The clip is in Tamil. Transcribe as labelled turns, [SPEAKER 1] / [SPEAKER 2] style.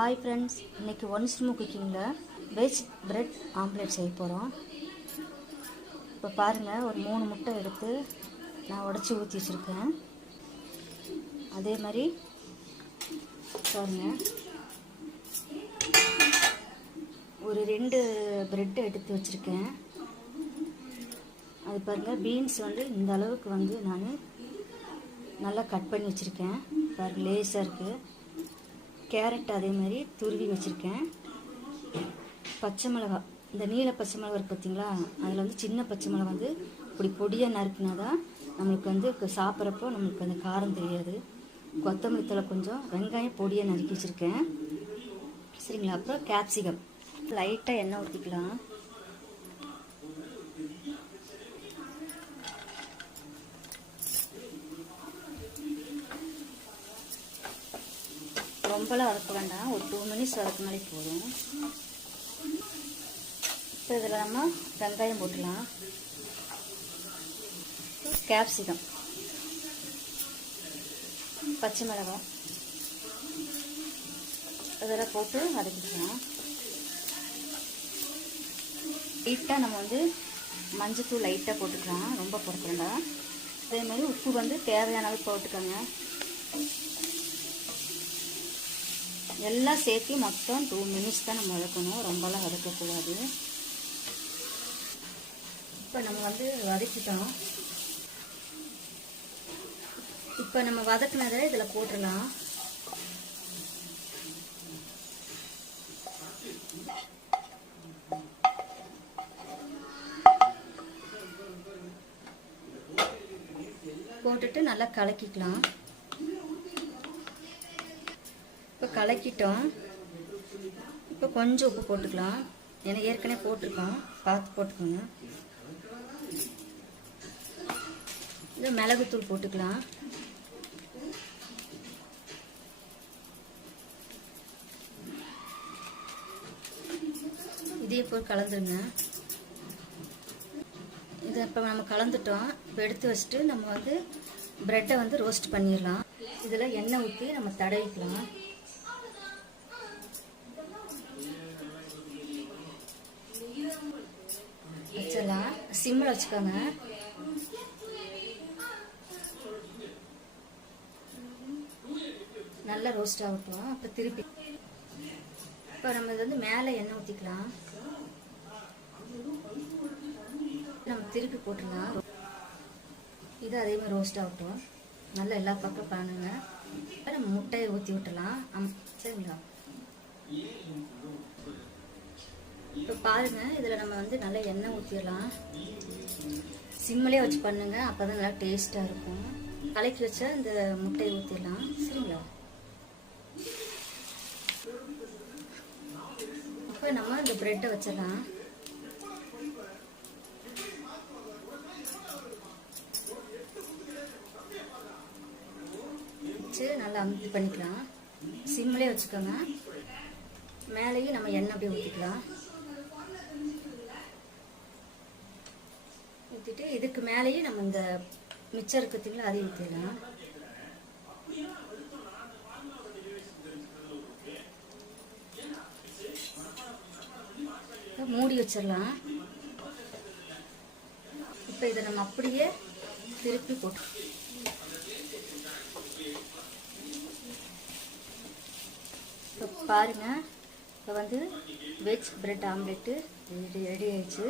[SPEAKER 1] ஹாய் ஃப்ரெண்ட்ஸ் இன்றைக்கி ஒன் ஸ்மூ குக்கிங்கில் வெஜ் பிரெட் ஆம்லேட் செய்ய போகிறோம் இப்போ பாருங்கள் ஒரு மூணு முட்டை எடுத்து நான் உடச்சி ஊற்றி வச்சுருக்கேன். அதே மாதிரி பாருங்கள் ஒரு ரெண்டு பிரெட்டு எடுத்து வச்சுருக்கேன். அது பாருங்கள் பீன்ஸ் வந்து இந்த அளவுக்கு வந்து நான் நல்லா கட் பண்ணி வச்சுருக்கேன். பாருங்கள் லேஸாக இருக்குது கேரட் அதே மாதிரி துருவி வச்சுருக்கேன். பச்சை மிளகா இந்த நீல பச்சை மிளகா இருக்குது பார்த்தீங்களா அதில் வந்து சின்ன பச்சை மிளகா வந்து இப்படி பொடியாக நறுக்கினா தான் நம்மளுக்கு வந்து சாப்பிட்றப்போ நம்மளுக்கு அந்த காரம் தெரியாது. கொத்தமல்லி தலை கொஞ்சம் வெங்காயம் பொடியாக நறுக்கி வச்சுருக்கேன். சரிங்களா? அப்புறம் கேப்சிகம் லைட்டாக எண்ணெய் ஊற்றிக்கலாம் ரொம்பலாம் வதக்க வேண்டாம் ஒரு டூ மினிட்ஸ் வதக்கினாலே போதும் இப்போ இதில் நம்ம வெங்காயம் போட்டுக்கலாம் கேப்சிகம் பச்சை மிளகாய் இதெல்லாம் போட்டு வதக்கிக்கலாம் லைட்டாக நம்ம வந்து மஞ்சத்தூள் லைட்டாக போட்டுக்கலாம் ரொம்ப போட வேண்டாம் அதே மாதிரி உப்பு வந்து தேவையான அளவு போட்டுக்கோங்க எல்லாம் சேர்த்து மொத்தம் டூ மினிட்ஸ் தான் நம்ம வதக்கணும். ரொம்பலாம் வதக்கக்கூடாது. இப்போ நம்ம வந்து வதக்கிட்டோம். இப்போ நம்ம வதக்குனதை இதில் போட்டுடலாம். போட்டுட்டு நல்லா கலக்கிக்கலாம். இப்போ கலக்கிட்டோம். இப்போ கொஞ்சம் உப்பு போட்டுக்கலாம். ஏன்னா ஏற்கனவே போட்டிருக்கோம். பார்த்து போட்டுக்கோங்க. இது மிளகுத்தூள் போட்டுக்கலாம். இதே போல் கலந்துருங்க. இதை இப்போ நம்ம கலந்துட்டோம். இப்போ எடுத்து வச்சுட்டு நம்ம வந்து ப்ரெட்டை வந்து ரோஸ்ட் பண்ணிடலாம். இதில் எண்ணெய் ஊற்றி நம்ம தடவிக்கலாம் வச்சிடலாம் சிம்மில் வச்சுக்கோங்க. நல்லா ரோஸ்ட் ஆகட்டும். அப்போ திருப்பி. இப்போ நம்ம இது வந்து மேலே எண்ணெய் ஊற்றிக்கலாம் நம்ம திருப்பி போட்டுடலாம். இது அதே மாதிரி ரோஸ்ட் ஆகட்டும். நல்லா எல்லா பக்கம் பண்ணுங்க இப்போ நம்ம முட்டையை ஊற்றி விட்டுலாம் சரிங்களா? இப்போ பாருங்கள் இதில் நம்ம வந்து நல்லா எண்ணெய் ஊற்றிடலாம் சிம்மிலே வச்சு பண்ணுங்கள் அப்போ தான் நல்லா டேஸ்ட்டாக இருக்கும். கலக்கி வச்சா இந்த முட்டையை ஊற்றிடலாம் சரிங்களா? இப்போ நம்ம இந்த ப்ரெட்டை வச்சிடலாம். வச்சு நல்லா அமுத்தி பண்ணிக்கலாம். சிம்மிலே வச்சுக்கோங்க. மேலேயும் நம்ம எண்ணெய் அப்படியே ஊற்றிக்கலாம் ஊற்றிட்டு இதுக்கு மேலேயும் நம்ம இந்த மிச்சம் இருக்கிறதுங்களா அதையும் ஊற்றிடலாம் மூடி வச்சிடலாம். இப்போ இதை நம்ம அப்படியே திருப்பி போட்டு இப்போ பாருங்க இப்போ வந்து veg bread omelette ready ready ஆயிடுச்சு.